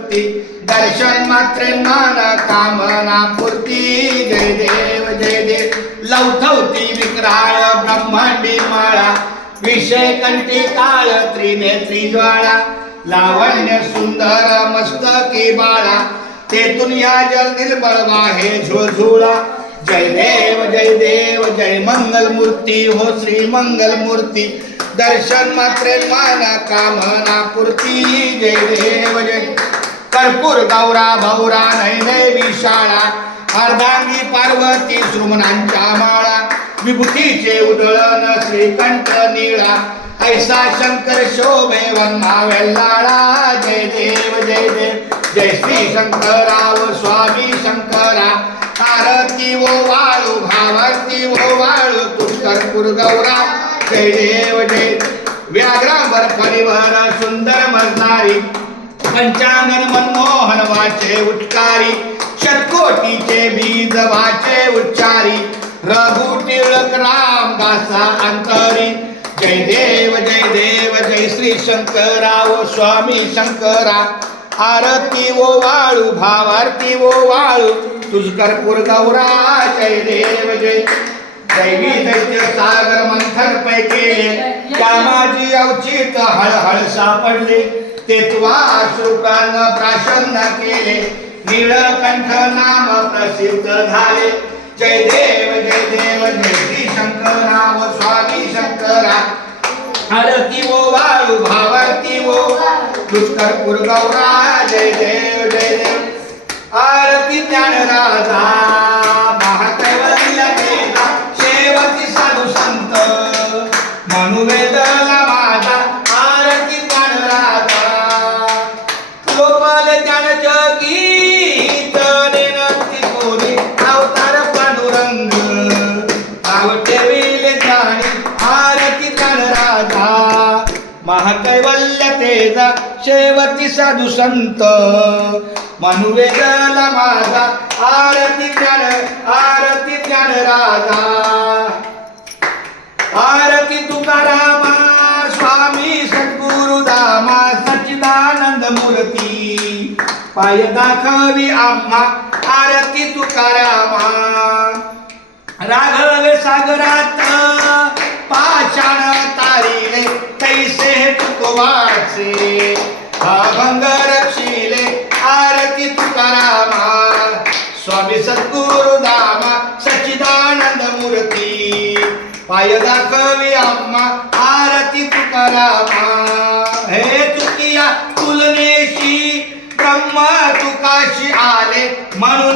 दर्शन मात्र मन कामना पूर्ती. जय देव जय देव. लवथवती विक्राळ ब्रह्मांडी माळा. विषय कंठी काळ त्रिनेत्री ज्वाळा. लावण्य सुंदर मस्तकी बाळा. तेथून या जल निर्मळ वाहे झुळझुळा. जय देव जय देव जय मंगल मूर्ती हो श्री मंगल मूर्ती दर्शन मात्र मन कामना पूर्ती. जय देव जय कर्पूर गौरा भौरा नैने विशाळा अर्धांगी पार्वती श्रुमणांच्या माळा विभूतीचे उधळण श्रीकंठ निळा ऐसा शंकर शोभे वन्मा वेल्लाळा जय देव जय देव जय श्री शंकराव स्वामी शंकरा आरती वो वाळू भावारती वो वाळू तू कर्पूर गौरा जय देव जय व्याघ्रांवर परिवार सुंदर मजनारी पंचानन मनमोहन वाचे उच्चारी शतकोटीचे बीज वाचे उच्चारी रघु टिळक रामदासा अंतरी. जय देव जय देव जय श्री शंकराव स्वामी शंकरा. आरती वो वाळू भावारती वो वाळू. तुझकरपूर गौरा जय देव जय. दैवी दैत्य सागर मंथन पै केले माझी अवचित हळ सापडले. ते तुवा अश्रुकांना प्राशन्न केले. नीळकंठ नाम प्रसिद्ध झाले. जय देव जय देव जय श्री शंकराव स्वामी शंकरा हरती वो वाळू भावती वो. दुष्कर्पूर गौरा जय देव जय देव. आरती ज्ञान राधा महाकैवल्य वेदा शेवती साधू संत मनुवेदला महाकैवल्य तेजा शेवती साधू संत. मनुवेदला माझा आरती ज्ञान आरती ज्ञान राजा. आरती तुकारामा स्वामी सद्गुरु दामा सच्चिदानंद मूर्ती. पाय दाखवी आम्हा आरती तुकारामा. कैसे तुकवाचे अभंग रक्षिले आरती तुकारामा स्वामी सद्गुरु दामा सच्चिदानंद मूर्ती। पाय दाखवी अम्मा आरती तुकारामा हे तुकिया तुलनेशी ब्रह्म तुकाशी आले म्हणून